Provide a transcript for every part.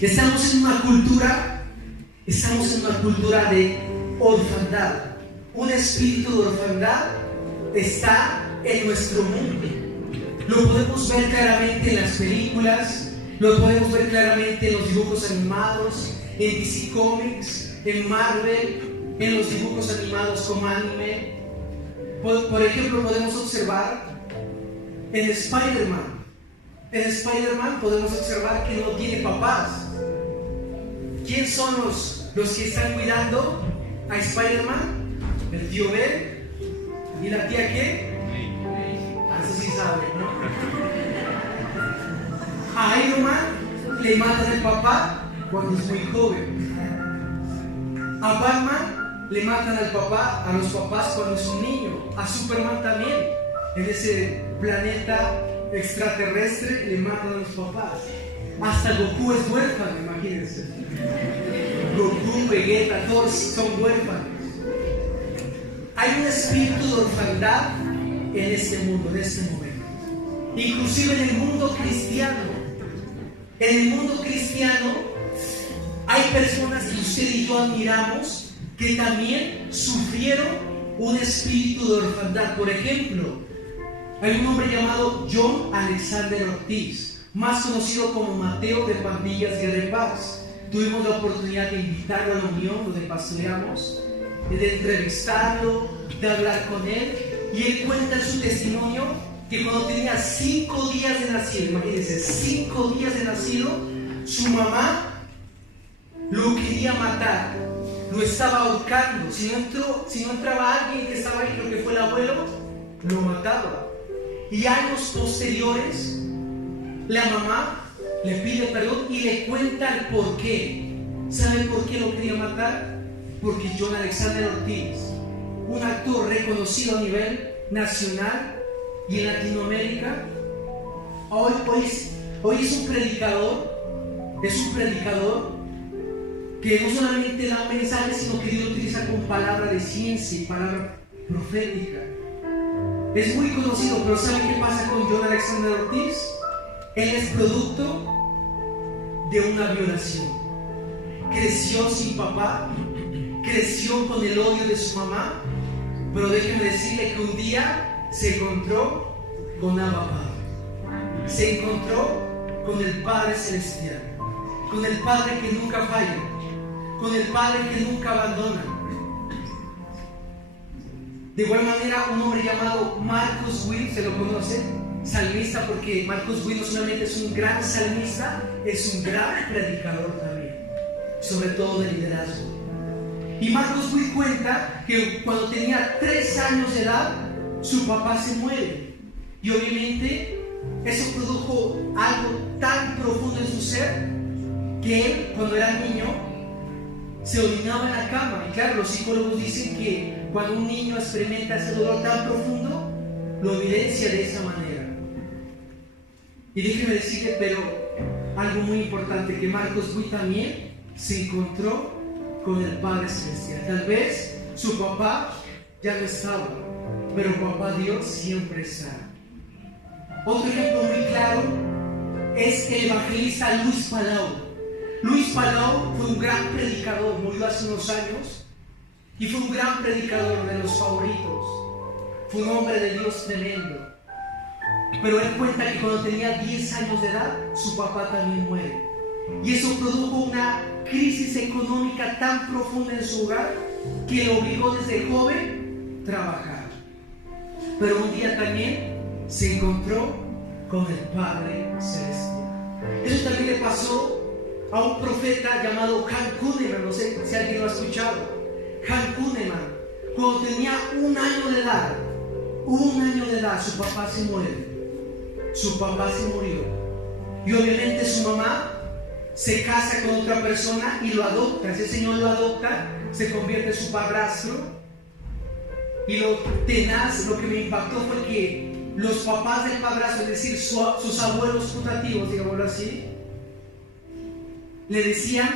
Estamos en una cultura de orfandad. Un espíritu de orfandad está en nuestro mundo. Lo podemos ver claramente en las películas, lo podemos ver claramente en los dibujos animados, en DC Comics, en Marvel, en los dibujos animados como anime. Por ejemplo, podemos observar en Spider-Man. En Spider-Man podemos observar que no tiene papás. ¿Quién son los que están cuidando a Spider-Man? El tío Ben y la tía ¿qué? Eso sí saben, ¿no? A Iron Man le matan el papá cuando es muy joven. A Batman le matan al papá, a los papás cuando es un niño. A Superman también, en ese planeta extraterrestre le matan a los papás. Hasta Goku es huérfano, imagínense. Goku, Vegeta, todos son huérfanos. Hay un espíritu de orfandad en este mundo, en este momento. Inclusive en el mundo cristiano. En el mundo cristiano hay personas que usted y yo admiramos que también sufrieron un espíritu de orfandad. Por ejemplo, hay un hombre llamado John Alexander Ortiz, más conocido como Mateo de Pandillas Guerra y Paz. Tuvimos la oportunidad de invitarlo a la unión donde pastoreamos, de entrevistarlo, de hablar con él, y él cuenta en su testimonio que cuando tenía 5 días de nacido, imagínense, 5 días de nacido, su mamá lo quería matar, lo estaba ahorcando. Si no entraba alguien que estaba ahí, creo que fue el abuelo, lo mataba. Y años posteriores, la mamá le pide perdón y le cuenta el por qué. ¿Saben por qué lo quería matar? Porque John Alexander Ortiz, un actor reconocido a nivel nacional y en Latinoamérica, hoy es un predicador que no solamente da un mensaje, sino que Dios utiliza con palabra de ciencia y palabra profética. Es muy conocido, pero ¿saben qué pasa con John Alexander Ortiz? Él es producto de una violación. Creció sin papá, creció con el odio de su mamá, pero déjenme decirle que un día se encontró con Abba Padre. Se encontró con el Padre Celestial, con el Padre que nunca falla, con el Padre que nunca abandona. De igual manera, un hombre llamado Marcus Witt, ¿se lo conoce? Salmista, porque Marcus Witt no solamente es un gran salmista, es un gran predicador también, sobre todo de liderazgo. Y Marcus Witt cuenta que cuando tenía 3 años de edad, su papá se muere. Y obviamente eso produjo algo tan profundo en su ser que él, cuando era niño, se orinaba en la cama. Y claro, los psicólogos dicen que cuando un niño experimenta ese dolor tan profundo, lo evidencia de esa manera. Y déjeme decirle, pero algo muy importante, que Marcus Witt también se encontró con el Padre Celestial. Tal vez su papá ya no estaba, pero papá Dios siempre está. Otro ejemplo muy claro es el evangelista Luis Palau. Luis Palau fue un gran predicador, murió hace unos años, y fue un gran predicador, de los favoritos. Fue un hombre de Dios tremendo. Pero él cuenta que cuando tenía 10 años de edad, su papá también muere. Y eso produjo una crisis económica tan profunda en su hogar que lo obligó desde joven a trabajar. Pero un día también se encontró con el Padre Celestial. Eso también le pasó a un profeta llamado Han Kuhneman. No sé si alguien lo ha escuchado. Han Kuhneman, cuando tenía 1 año de edad, su papá se muere. Su papá se murió. Y obviamente su mamá se casa con otra persona y lo adopta. Ese señor lo adopta, se convierte en su padrastro. Y lo tenaz, lo que me impactó fue que los papás del padrastro, es decir, sus abuelos putativos, digámoslo así, le decían: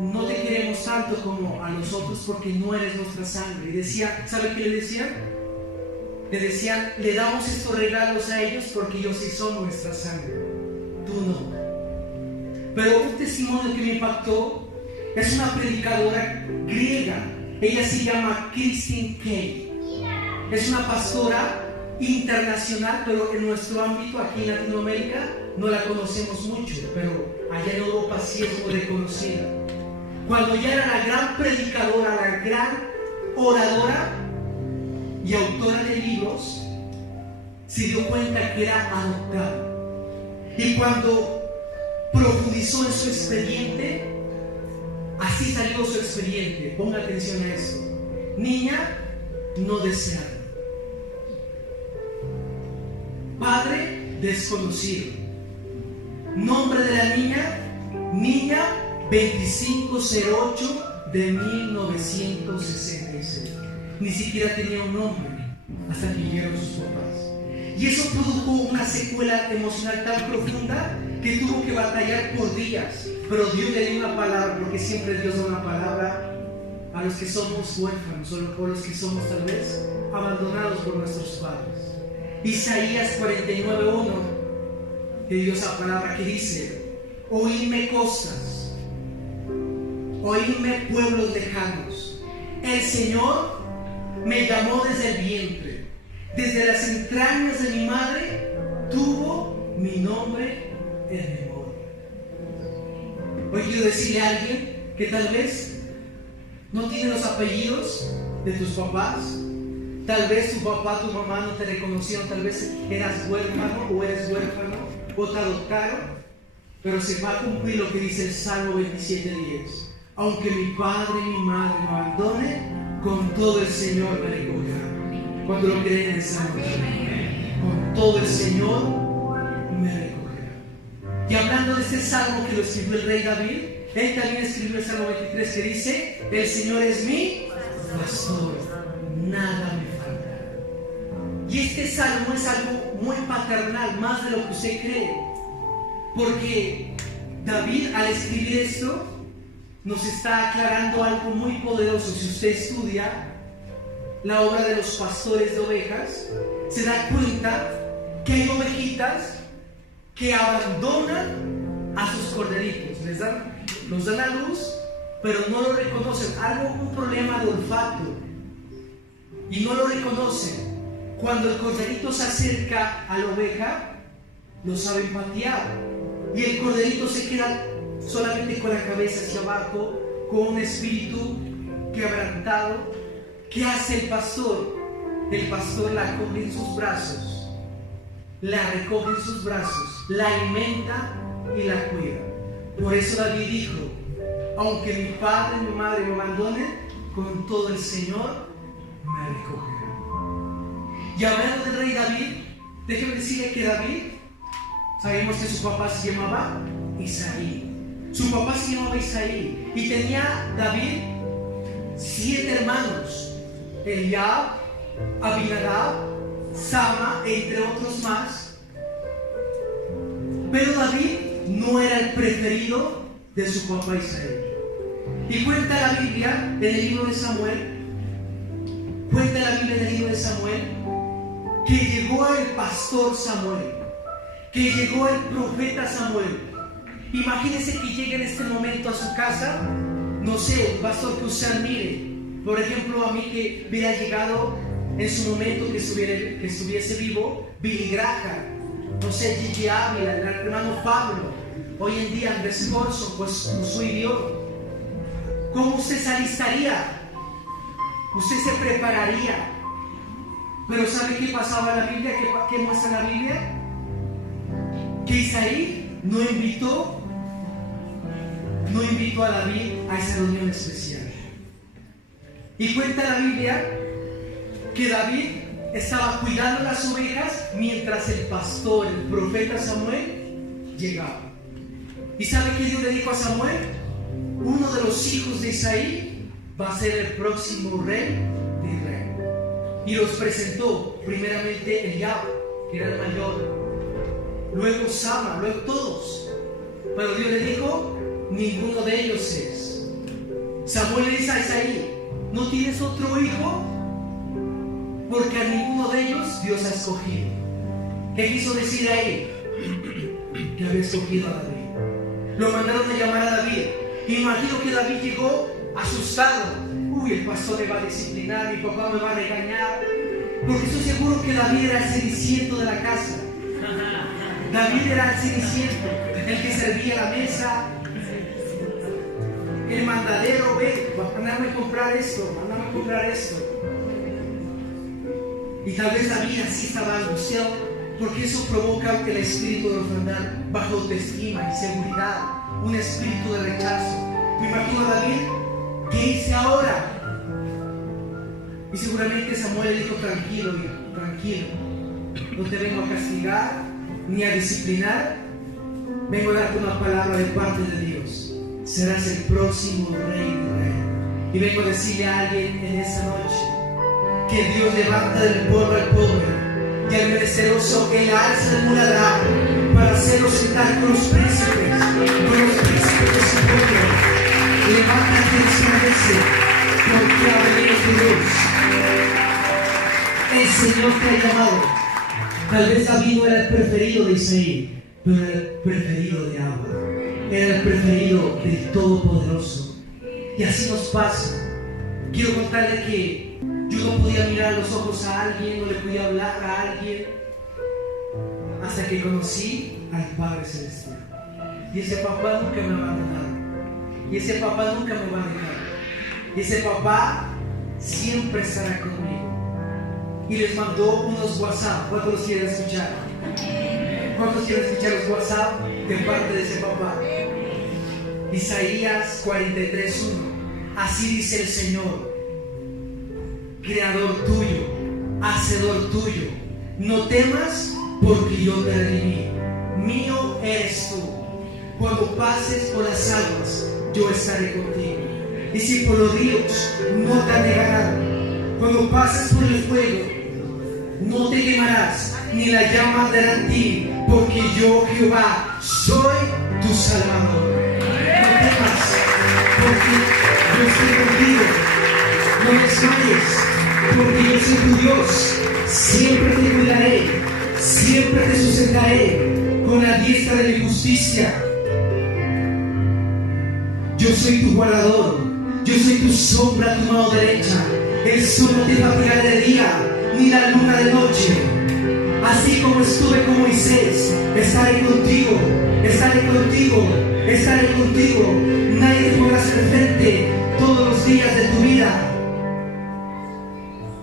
no te queremos tanto como a nosotros porque no eres nuestra sangre. Y decía, ¿sabe qué le decían? Le decían: le damos estos regalos a ellos porque ellos sí son nuestra sangre, tú no. Pero un testimonio que me impactó es una predicadora griega. Ella se llama Christine Kay. Es una pastora internacional, pero en nuestro ámbito aquí en Latinoamérica no la conocemos mucho, pero allá en Europa sí es muy reconocida. Cuando ella era la gran predicadora, la gran oradora y autora de libros, se dio cuenta que era adoptada. Y cuando profundizó en su expediente, así salió su expediente. Ponga atención a esto: niña no deseada, padre desconocido, nombre de la niña, niña 2508 de 1966. Ni siquiera tenía un nombre hasta que llegaron sus papás. Y eso produjo una secuela emocional tan profunda que tuvo que batallar por días. Pero Dios le dio una palabra, porque siempre Dios da una palabra a los que somos huérfanos o los que somos tal vez abandonados por nuestros padres. Isaías 49:1 que dio esa palabra que dice: oídme costas, oídme pueblos lejanos. El Señor me llamó desde el vientre, desde las entrañas de mi madre tuvo mi nombre en memoria. Hoy quiero decirle a alguien que tal vez no tiene los apellidos de tus papás. Tal vez tu papá, tu mamá no te reconocieron, tal vez eras huérfano o eres huérfano o te adoptaron, pero se va a cumplir lo que dice el Salmo 27:10. Aunque mi padre y mi madre me abandone, con todo el Señor me recogerá. Cuando lo creen en el Salmo, con todo el Señor me recogerá. Y hablando de este salmo que lo escribió el rey David, él también escribió el Salmo 23 que dice: el Señor es mi pastor, nada me faltará. Y este salmo es algo muy paternal, más de lo que usted cree, porque David, al escribir esto, nos está aclarando algo muy poderoso. Si usted estudia la obra de los pastores de ovejas, se da cuenta que hay ovejitas que abandonan a sus corderitos, los dan a luz, pero no lo reconocen. Un problema de olfato, y no lo reconocen. Cuando el corderito se acerca a la oveja, lo saben patear, y el corderito se queda solamente con la cabeza hacia abajo, con un espíritu quebrantado. ¿Qué hace el pastor? El pastor la coge en sus brazos, la recoge en sus brazos, la alimenta y la cuida. Por eso David dijo: aunque mi padre y mi madre me abandonen, con todo el Señor me recogerá. Y hablando del rey David, déjeme decirle que David, sabemos que su papá se llamaba Isaí. Su papá se llamaba Isaí y tenía David 7 hermanos: Eliab, Abinadab, Sama, entre otros más. Pero David no era el preferido de su papá Isaí. Y cuenta la Biblia en el libro de Samuel, que llegó el pastor Samuel, que llegó el profeta Samuel. Imagínense que llegue en este momento a su casa, no sé, un pastor que usted admire. Por ejemplo, a mí que hubiera llegado en su momento que estuviese vivo, Billy Graham, no sé, Gigi Ávila, el hermano Pablo, hoy en día Andrés Corso, pues no soy yo. ¿Cómo usted se alistaría? Usted se prepararía. Pero ¿sabe qué pasaba en la Biblia? ¿Qué muestra la Biblia? Que Isaí no invitó a David a esa reunión especial. Y cuenta la Biblia que David estaba cuidando las ovejas mientras el pastor, el profeta Samuel, llegaba. ¿Y sabe qué Dios le dijo a Samuel? Uno de los hijos de Isaí va a ser el próximo rey de Israel. Y los presentó, primeramente Eliab, que era el mayor, luego Sama, luego todos. Pero Dios le dijo: ninguno de ellos es. Samuel le dice a Isaí: ¿no tienes otro hijo? Porque a ninguno de ellos Dios ha escogido. ¿Qué quiso decir ahí? Que había escogido a David. lo mandaron a llamar a David. Imagino que David llegó asustado. Uy, el pastor me va a disciplinar, mi papá me va a regañar. Porque estoy seguro que David era el ceniciento de la casa. David era el ceniciento, el que servía la mesa, el mandadero. Ve, mandame a comprar esto, mandame a comprar esto. Y tal vez David así estaba angustiado, porque eso provoca el espíritu de orfandad, baja autoestima, inseguridad, un espíritu de rechazo. Me imagino a David, ¿qué hice ahora? Y seguramente Samuel le dijo: tranquilo, hijo, tranquilo, no te vengo a castigar ni a disciplinar, vengo a darte una palabra de parte de Dios. Serás el próximo rey de Israel. Y vengo a decirle a alguien en esta noche que Dios levanta del polvo al pobre y al menesteroso Él alza del muladar para hacerlo sentar con los príncipes de su pueblo. Levanta a quien se merece, porque ha venido tu Dios. El Señor te ha llamado. Tal vez David no era el preferido de Isaí, pero era el preferido de Abba, era el preferido del Todopoderoso. Y así nos pasa. Quiero contarle que yo no podía mirar a los ojos a alguien, no le podía hablar a alguien, hasta que conocí al Padre Celestial. Y ese papá nunca me va a abandonar. Y ese papá nunca me va a dejar. Y ese papá siempre estará conmigo. Y les mandó unos WhatsApp. ¿Cuántos los quieren escuchar? ¿Cuántos quieren escuchar los WhatsApp de parte de ese papá? Isaías 43:1. Así dice el Señor, creador tuyo, hacedor tuyo. No temas, porque yo te redimí. Mío eres tú. Cuando pases por las aguas, yo estaré contigo. Y si por los ríos, no te anegarán. Cuando pases por el fuego, no te quemarás, ni la llama arderá en ti, porque yo, Jehová, soy tu Salvador. No temas, porque yo estoy contigo. No desmayes, porque yo soy tu Dios. Siempre te cuidaré, siempre te sustentaré con la diestra de mi justicia. Yo soy tu guardador, yo soy tu sombra a tu mano derecha. El sol no te fatigará de día, ni la luna de noche. Así como estuve con Moisés, estaré contigo, estaré contigo, estaré contigo. Nadie te podrá hacer frente todos los días de tu vida.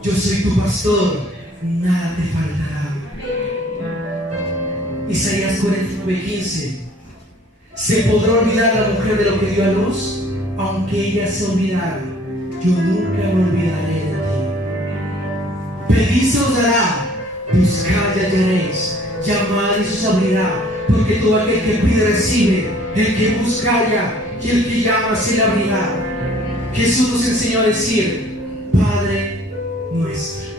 Yo soy tu pastor, nada te faltará. Isaías 49:15. ¿Se podrá olvidar la mujer de lo que dio a luz? Aunque ella se olvidara, yo nunca me olvidaré de ti. Pedid se os dará, buscad y hallaréis, llamad y se os abrirá, porque todo aquel que pide recibe, el que busca halla, y el que llama se le abrirá. Jesús nos enseñó a decir: Padre nuestro.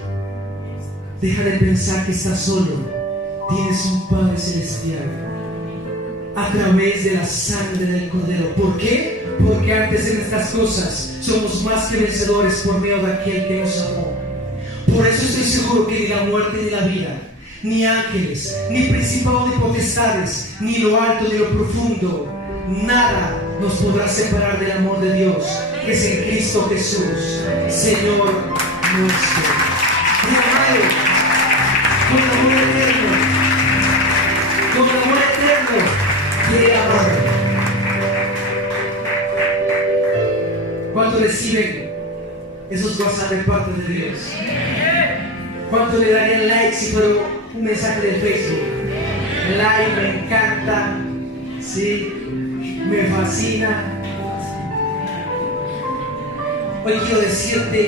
Deja de pensar que estás solo, tienes un Padre celestial a través de la sangre del Cordero. ¿Por qué? Porque antes en estas cosas somos más que vencedores por medio de aquel que nos amó. Por eso estoy seguro que ni la muerte ni la vida, ni ángeles, ni principados ni potestades, ni lo alto ni lo profundo, nada nos podrá separar del amor de Dios que es en Cristo Jesús, Señor nuestro. Mi amado, con amor eterno, con amor eterno, quiere amar. ¿Cuánto reciben esos WhatsApp de parte de Dios? ¿Cuánto le darían like si fuera un mensaje de Facebook? Like, me encanta, sí, me fascina. Hoy quiero decirte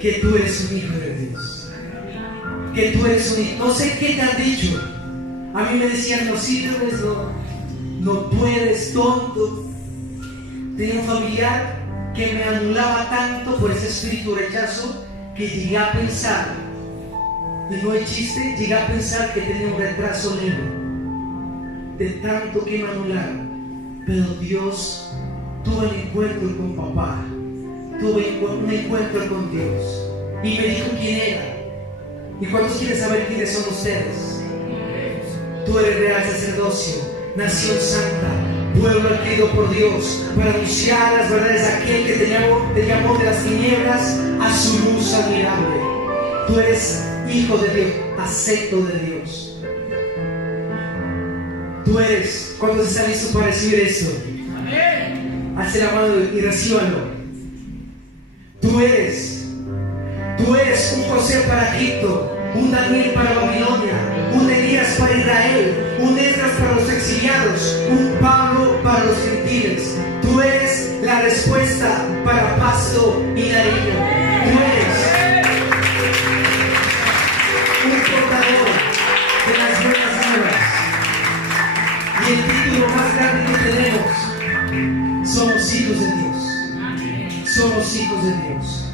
que tú eres un hijo de Dios, que tú eres un hijo. No sé qué te han dicho. A mí me decían: no sirves, no puedes, tonto. Tenía un familiar que me anulaba tanto por ese espíritu de rechazo que llegué a pensar, y no es chiste, llegué a pensar que tenía un retraso leve de tanto que me anularon. Pero Dios, tuve un encuentro con papá, tuve un encuentro con Dios y me dijo quién era. ¿Y cuántos quieren saber quiénes son ustedes? Tú eres real sacerdocio, nación santa, pueblo adquirido por Dios, para anunciar las verdades de aquel que te llamó de las tinieblas a su luz admirable. Tú eres hijo de Dios, acepto de Dios. Tú eres, ¿cuántos están listos para recibir eso? Amén. Haz el llamado y recíbalo. Tú eres un José para Egipto, un Daniel para Babilonia, un Elías para Israel, un Esdras para los exiliados, un Pablo para los gentiles. Tú eres la respuesta para Pasto y Nariño. Tú eres un portador de las buenas nuevas. Y el título más grande que tenemos: somos hijos de Dios. Somos hijos de Dios.